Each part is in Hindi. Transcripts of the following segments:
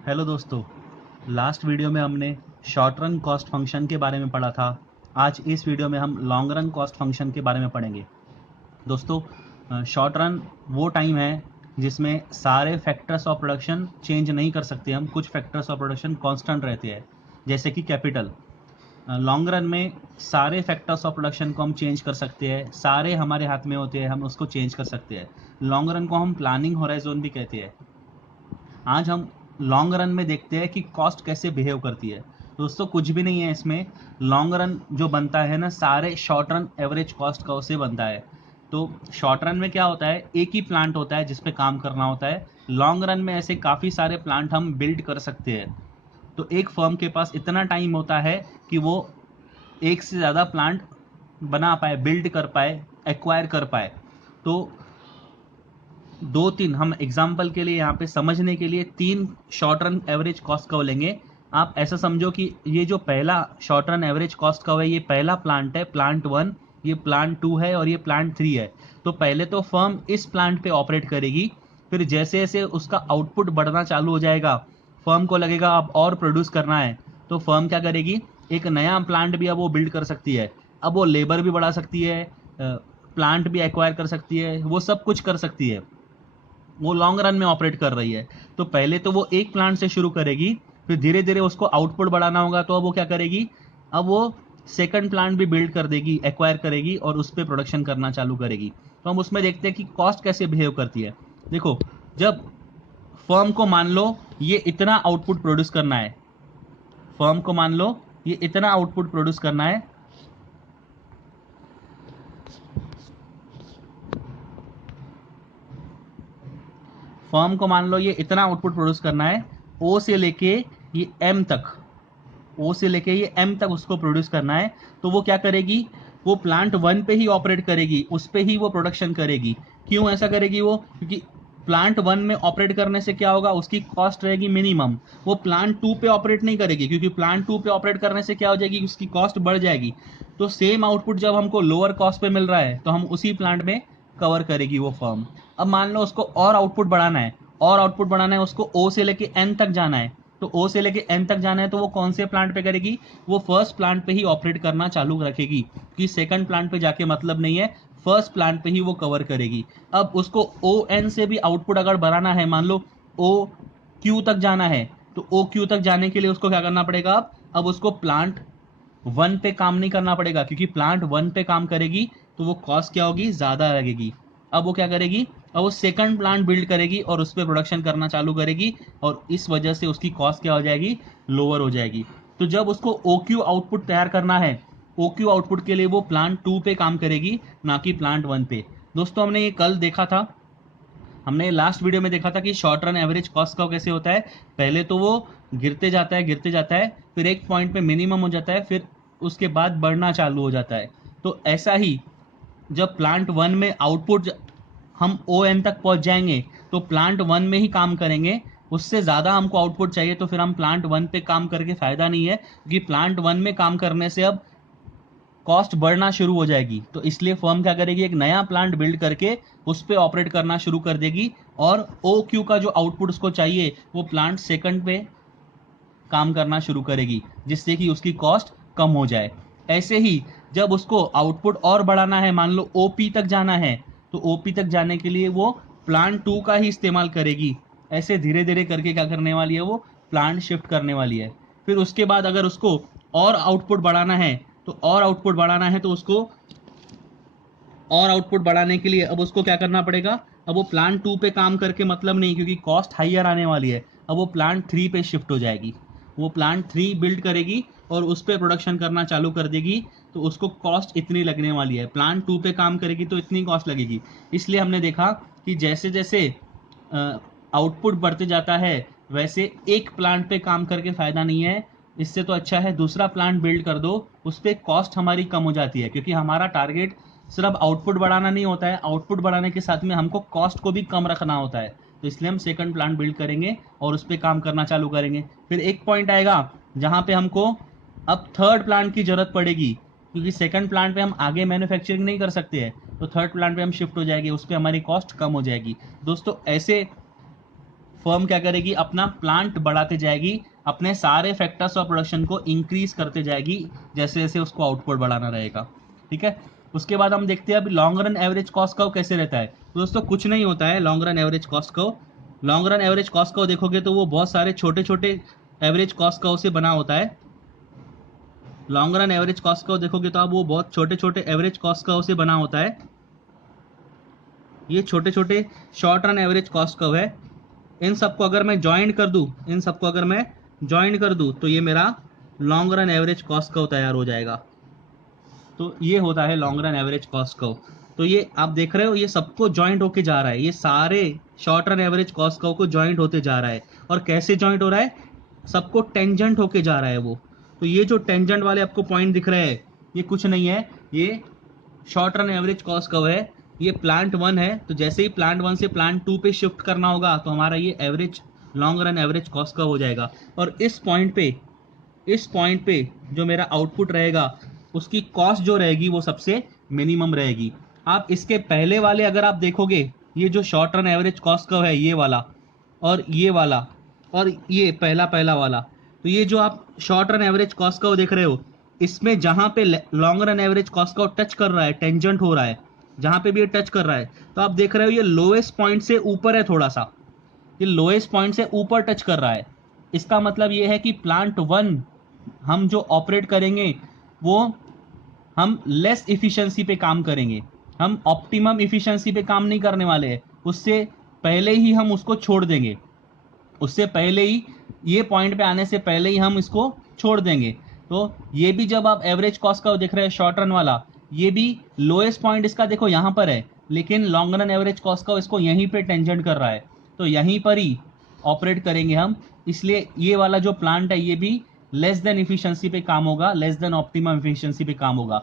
हेलो दोस्तों। लास्ट वीडियो में हमने शॉर्ट रन कॉस्ट फंक्शन के बारे में पढ़ा था। आज इस वीडियो में हम लॉन्ग रन कॉस्ट फंक्शन के बारे में पढ़ेंगे। दोस्तों, शॉर्ट रन वो टाइम है जिसमें सारे फैक्टर्स ऑफ प्रोडक्शन चेंज नहीं कर सकते हम, कुछ फैक्टर्स ऑफ प्रोडक्शन कांस्टेंट रहते हैं, जैसे कि कैपिटल। लॉन्ग रन में सारे फैक्टर्स ऑफ प्रोडक्शन को हम चेंज कर सकते हैं, सारे हमारे हाथ में होते हैं, हम उसको चेंज कर सकते हैं। लॉन्ग रन को हम प्लानिंग होराइजन भी कहते हैं। आज हम लॉन्ग रन में देखते हैं कि कॉस्ट कैसे बिहेव करती है। दोस्तों, कुछ भी नहीं है इसमें। लॉन्ग रन जो बनता है ना, सारे शॉर्ट रन एवरेज कॉस्ट का उससे बनता है। तो शॉर्ट रन में क्या होता है, एक ही प्लांट होता है जिस पे काम करना होता है। लॉन्ग रन में ऐसे काफ़ी सारे प्लांट हम बिल्ड कर सकते हैं। तो एक फर्म के पास इतना टाइम होता है कि वो एक से ज़्यादा प्लांट बना पाए, बिल्ड कर पाए, एक्वायर कर पाए। तो दो तीन हम एग्जाम्पल के लिए यहाँ पे समझने के लिए तीन short run average cost curve लेंगे। आप ऐसा समझो कि ये जो पहला short run average cost curve है, ये पहला प्लांट है, प्लांट वन। ये प्लांट टू है और ये प्लांट थ्री है। तो पहले तो फर्म इस प्लांट पे ऑपरेट करेगी, फिर जैसे जैसे उसका आउटपुट बढ़ना चालू हो जाएगा, फर्म को लगेगा अब और प्रोड्यूस करना है, तो फर्म क्या करेगी, एक नया प्लांट भी अब वो बिल्ड कर सकती है। अब वो लेबर भी बढ़ा सकती है, प्लांट भी एक्वायर कर सकती है, वो सब कुछ कर सकती है। वो लॉन्ग रन में ऑपरेट कर रही है। तो पहले तो वो एक प्लांट से शुरू करेगी, फिर धीरे धीरे उसको आउटपुट बढ़ाना होगा, तो अब वो क्या करेगी, अब वो सेकंड प्लांट भी बिल्ड कर देगी, एक्वायर करेगी और उस पर प्रोडक्शन करना चालू करेगी। तो हम उसमें देखते हैं कि कॉस्ट कैसे बिहेव करती है। देखो, जब फर्म को मान लो ये इतना आउटपुट प्रोड्यूस करना है, फर्म को मान लो ये इतना आउटपुट प्रोड्यूस करना है, फर्म को मान लो ये इतना आउटपुट प्रोड्यूस करना है, ओ से लेके ये एम तक, ओ से लेके ये एम तक उसको प्रोड्यूस करना है। तो वो क्या करेगी, वो प्लांट वन पे ही ऑपरेट करेगी, उस पे ही वो प्रोडक्शन करेगी। क्यों ऐसा करेगी वो, क्योंकि प्लांट वन में ऑपरेट करने से क्या होगा, उसकी कॉस्ट रहेगी मिनिमम। वो प्लांट टू पे ऑपरेट नहीं करेगी, क्योंकि प्लांट टू पे ऑपरेट करने से क्या हो जाएगी, उसकी कॉस्ट बढ़ जाएगी। तो सेम आउटपुट जब हमको लोअर कॉस्ट पे मिल रहा है, तो हम उसी प्लांट में कवर करेगी वो फर्म। अब मान लो उसको और आउटपुट बढ़ाना है, और आउटपुट बढ़ाना है, उसको ओ से लेके एन तक जाना है। तो ओ से लेके एन तक जाना है, तो वो कौन से प्लांट पे करेगी, वो फर्स्ट प्लांट पे ही ऑपरेट करना चालू रखेगी, कि सेकंड प्लांट पे जाके मतलब नहीं है, फर्स्ट प्लांट पे ही वो कवर करेगी। अब उसको ओ एन से भी आउटपुट अगर बढ़ाना है, मान लो ओ क्यू तक जाना है, तो ओ क्यू तक जाने के लिए उसको क्या करना पड़ेगा, अब उसको प्लांट वन पे काम नहीं करना पड़ेगा, क्योंकि प्लांट वन पे काम करेगी तो वो कॉस्ट क्या होगी, ज़्यादा लगेगी। अब वो क्या करेगी, अब वो सेकंड प्लांट बिल्ड करेगी और उस पर प्रोडक्शन करना चालू करेगी, और इस वजह से उसकी कॉस्ट क्या हो जाएगी, लोअर हो जाएगी। तो जब उसको ओ क्यू आउटपुट तैयार करना है, ओ क्यू आउटपुट के लिए वो प्लांट टू पे काम करेगी, ना कि प्लांट वन पे। दोस्तों, हमने ये कल देखा था, हमने लास्ट वीडियो में देखा था कि शॉर्ट रन एवरेज कॉस्ट का कैसे होता है। पहले तो वो गिरते जाता है, गिरते जाता है, फिर एक पॉइंट पे मिनिमम हो जाता है, फिर उसके बाद बढ़ना चालू हो जाता है। तो ऐसा ही जब प्लांट वन में आउटपुट हम ओ एन तक पहुंच जाएंगे, तो प्लांट वन में ही काम करेंगे। उससे ज़्यादा हमको आउटपुट चाहिए, तो फिर हम प्लांट वन पे काम करके फ़ायदा नहीं है, क्योंकि प्लांट वन में काम करने से अब कॉस्ट बढ़ना शुरू हो जाएगी। तो इसलिए फर्म क्या करेगी, एक नया प्लांट बिल्ड करके उस पर ऑपरेट करना शुरू कर देगी, और ओ क्यू का जो आउटपुट उसको चाहिए, वो प्लांट सेकंड पे काम करना शुरू करेगी, जिससे कि उसकी कॉस्ट कम हो जाए। ऐसे ही जब उसको आउटपुट और बढ़ाना है, मान लो ओपी तक जाना है, तो ओपी तक जाने के लिए वो प्लांट टू का ही इस्तेमाल करेगी। ऐसे धीरे धीरे करके क्या करने वाली है, वो प्लांट शिफ्ट करने वाली है। फिर उसके बाद अगर उसको और आउटपुट बढ़ाना है, तो और आउटपुट बढ़ाना है तो उसको और आउटपुट बढ़ाने के लिए अब उसको क्या करना पड़ेगा, अब वो प्लांट टू पे काम करके मतलब नहीं, क्योंकि कॉस्ट हाइयर आने वाली है। अब वो प्लांट थ्री पे शिफ्ट हो जाएगी, वो प्लांट थ्री बिल्ड करेगी और उस पर प्रोडक्शन करना चालू कर देगी। तो उसको कॉस्ट इतनी लगने वाली है, प्लांट टू पे काम करेगी तो इतनी कॉस्ट लगेगी। इसलिए हमने देखा कि जैसे जैसे आउटपुट बढ़ते जाता है, वैसे एक प्लांट पे काम करके फ़ायदा नहीं है। इससे तो अच्छा है दूसरा प्लांट बिल्ड कर दो, उस पर कॉस्ट हमारी कम हो जाती है, क्योंकि हमारा टारगेट सिर्फ आउटपुट बढ़ाना नहीं होता है, आउटपुट बढ़ाने के साथ में हमको कॉस्ट को भी कम रखना होता है। तो इसलिए हम सेकंड प्लांट बिल्ड करेंगे और उस पर काम करना चालू करेंगे। फिर एक पॉइंट आएगा जहाँ पे हमको अब थर्ड प्लांट की जरूरत पड़ेगी, क्योंकि सेकंड प्लांट पे हम आगे मैन्युफैक्चरिंग नहीं कर सकते हैं। तो थर्ड प्लांट पे हम शिफ्ट हो जाएंगे, उस पर हमारी कॉस्ट कम हो जाएगी। दोस्तों, ऐसे फर्म क्या करेगी, अपना प्लांट बढ़ाते जाएगी, अपने सारे फैक्टर्स ऑफ प्रोडक्शन को इंक्रीज करते जाएगी जैसे जैसे उसको आउटपुट बढ़ाना रहेगा। ठीक है, उसके बाद हम देखते हैं अभी long run average cost curve कैसे रहता है। तो दोस्तों कुछ नहीं होता है long run average cost curve. Long run average cost curve देखोगे तो वो बहुत सारे छोटे छोटे एवरेज कॉस्ट कर्व से बना होता है। Long run average cost curve देखोगे तो आप वो बहुत छोटे छोटे एवरेज कॉस्ट कर्व से बना होता है। ये छोटे छोटे short run average cost curve है। इन सबको अगर मैं ज्वाइन कर दूं, इन सबको अगर मैं ज्वाइन कर दूं तो ये मेरा long run average cost curve तैयार हो जाएगा। तो ये होता है long run average cost curve. तो ये आप देख रहे हो ये सबको ज्वाइंट होके जा रहा है, ये सारे short run average cost curve को ज्वाइंट होते जा रहा है। और कैसे ज्वाइंट हो रहा है, सबको टेंजेंट होके जा रहा है वो। तो ये जो टेंजेंट वाले आपको पॉइंट दिख रहे हैं ये कुछ नहीं है, ये short run average cost curve है। ये प्लांट 1 है, तो जैसे ही प्लांट 1 से प्लांट 2 पे शिफ्ट करना होगा तो हमारा ये average long run average cost curve हो जाएगा। और इस पॉइंट पे जो मेरा आउटपुट रहेगा उसकी कॉस्ट जो रहेगी वो सबसे मिनिमम रहेगी। आप इसके पहले वाले अगर आप देखोगे, ये जो short run average cost curve है ये वाला और ये वाला और ये पहला पहला वाला, तो ये जो आप short run average cost curve देख रहे हो इसमें जहां पे long run average cost curve touch कर रहा है, टेंजेंट हो रहा है, जहां पे भी ये टच कर रहा है, तो आप देख रहे हो ये लोएस्ट पॉइंट से ऊपर है, थोड़ा सा ये लोएस्ट पॉइंट से ऊपर टच कर रहा है। इसका मतलब ये है कि प्लांट 1 हम जो ऑपरेट करेंगे वो हम लेस इफिशिएंसी पे काम करेंगे, हम ऑप्टिमम इफिशिएंसी पे काम नहीं करने वाले हैं। उससे पहले ही हम उसको छोड़ देंगे, उससे पहले ही ये पॉइंट पे आने से पहले ही हम इसको छोड़ देंगे। तो ये भी जब आप एवरेज कॉस्ट का देख रहे हैं शॉर्ट रन वाला, ये भी लोएस्ट पॉइंट इसका देखो यहाँ पर है, लेकिन लॉन्ग रन एवरेज कॉस्ट का इसको यहीं पे टेंजेंट कर रहा है, तो यहीं पर ही ऑपरेट करेंगे हम। इसलिए ये वाला जो प्लांट है ये भी लेस देन इफिशिएंसी पे काम होगा, लेस देन ऑप्टिमम इफिशिएंसी पे काम होगा।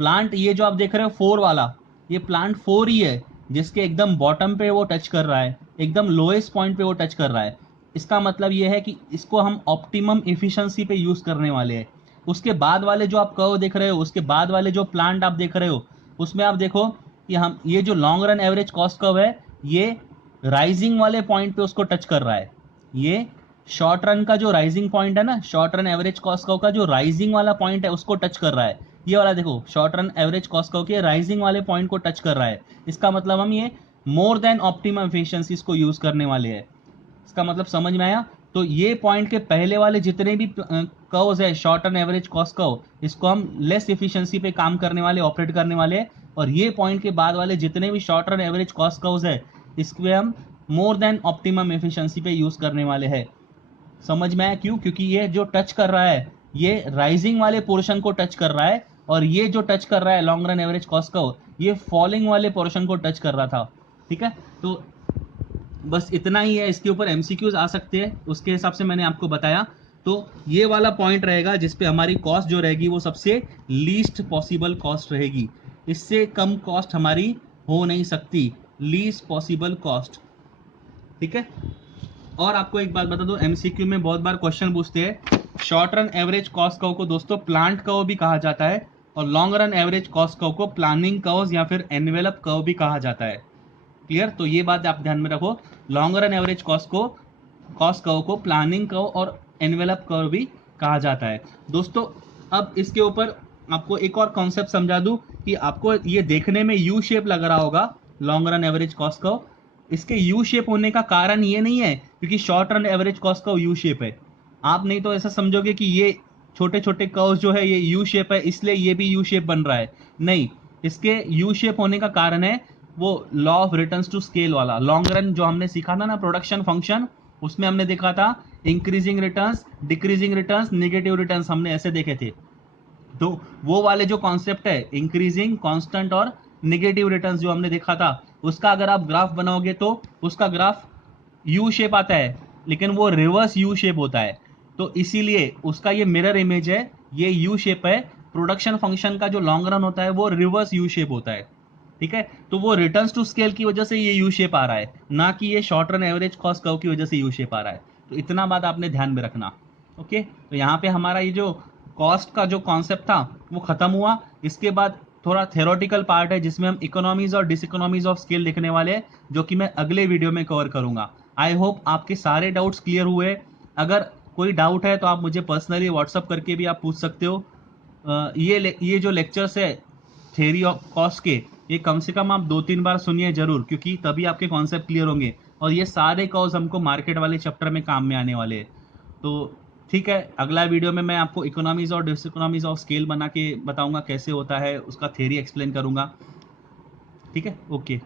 प्लांट ये जो आप देख रहे हो 4 वाला, ये प्लांट 4 ही है जिसके एकदम बॉटम पे वो टच कर रहा है, एकदम लोएस्ट पॉइंट पे वो टच कर रहा है। इसका मतलब ये है कि इसको हम ऑप्टिमम इफिशिएंसी पे यूज करने वाले हैं। उसके बाद वाले जो आप कर्व देख रहे हो, उसके बाद वाले जो प्लांट आप देख रहे हो, उसमें आप देखो कि हम ये जो long run average cost curve है ये राइजिंग वाले पॉइंट पे उसको टच कर रहा है। ये शॉर्ट रन का जो राइजिंग पॉइंट है ना, short run average cost curve का जो राइजिंग वाला पॉइंट है उसको टच कर रहा है। ये वाला देखो short run average cost curve के राइजिंग वाले पॉइंट को टच कर रहा है। इसका मतलब हम ये मोर देन ऑप्टिमम एफिशिएंसी को यूज करने वाले हैं। इसका मतलब समझ में आया। तो ये पॉइंट के पहले वाले जितने भी कर्व्स है short run average cost curve, इसको हम लेस एफिशिएंसी पे काम करने वाले, ऑपरेट करने वाले। और ये पॉइंट के बाद वाले जितने भी short run average cost curves है इसके हम मोर देन ऑप्टिमम एफिशिएंसी पे यूज करने वाले हैं। समझ में आया क्यों? क्योंकि ये जो टच कर रहा है ये राइजिंग वाले पोर्शन को टच कर रहा है, और ये जो टच कर रहा है long run average cost curve ये फॉलिंग वाले पोर्शन को टच कर रहा था। ठीक है, तो बस इतना ही है। इसके ऊपर एमसीक्यूज आ सकते हैं, उसके हिसाब से मैंने आपको बताया। तो ये वाला पॉइंट रहेगा जिसपे हमारी कॉस्ट जो रहेगी वो सबसे लीस्ट पॉसिबल कॉस्ट रहेगी, इससे कम कॉस्ट हमारी हो नहीं सकती, लीस्ट पॉसिबल कॉस्ट। ठीक है, और आपको एक बात बता दो, एमसीक्यू में बहुत बार क्वेश्चन पूछते हैं, short run average cost curve को दोस्तों प्लांट कर्व भी कहा जाता है, और long run average cost curve को प्लानिंग कर्व या फिर एनवेलप कर्व भी कहा जाता है। क्लियर? तो ये बात आप ध्यान में रखो, long run average cost curve को प्लानिंग कर्व और एनवेलप कर्व भी कहा जाता है। दोस्तों अब इसके ऊपर आपको एक और कॉन्सेप्ट समझा दूं कि आपको ये देखने में यू शेप लग रहा होगा long run average cost curve. इसके यू शेप होने का कारण ये नहीं है क्योंकि short run average cost curve U shape है। आप नहीं तो ऐसा समझोगे कि ये छोटे छोटे कर्व जो है ये यू शेप है इसलिए ये भी यू शेप बन रहा है। नहीं, इसके यू शेप होने का कारण है वो law of returns to scale वाला लॉन्ग रन जो हमने सीखा था ना, प्रोडक्शन फंक्शन, उसमें हमने देखा था increasing returns, decreasing returns, negative returns, हमने ऐसे देखे थे। तो वो वाले जो कॉन्सेप्ट है इंक्रीजिंग, कांस्टेंट और नेगेटिव रिटर्न्स जो हमने देखा था, उसका अगर आप ग्राफ बनाओगे तो उसका ग्राफ यू शेप आता है, लेकिन वो रिवर्स यू शेप होता है। तो इसीलिए उसका ये मिरर इमेज है, ये यू शेप है। प्रोडक्शन फंक्शन का जो लॉन्ग रन होता है वो रिवर्स यू शेप होता है। ठीक है, तो वो रिटर्न्स टू स्केल की वजह से ये यू शेप आ रहा है, ना कि ये short run average cost curve की वजह से यू शेप आ रहा है। तो इतना बात आपने ध्यान में रखना। ओके, तो यहाँ पे हमारा ये जो कॉस्ट का जो कॉन्सेप्ट था वो खत्म हुआ। इसके बाद थोड़ा थ्योरेटिकल पार्ट है जिसमें हम इकोनॉमीज और डिसइकोनॉमीज ऑफ स्केल लिखने वाले हैं, जो कि मैं अगले वीडियो में कवर करूंगा। आई होप आपके सारे डाउट्स क्लियर हुए। अगर कोई डाउट है तो आप मुझे पर्सनली व्हाट्सअप करके भी आप पूछ सकते हो। ये जो लेक्चर्स है थ्योरी ऑफ कॉस्ट के, ये कम से कम आप 2-3 बार सुनिए जरूर, क्योंकि तभी आपके कॉन्सेप्ट क्लियर होंगे। और ये सारे कॉज हमको मार्केट वाले चैप्टर में काम में आने वाले हैं। तो ठीक है, अगला वीडियो में मैं आपको इकोनॉमीज और डिसइकोनॉमीज ऑफ स्केल बना के बताऊंगा कैसे होता है, उसका थ्योरी एक्सप्लेन करूंगा। ठीक है, ओके।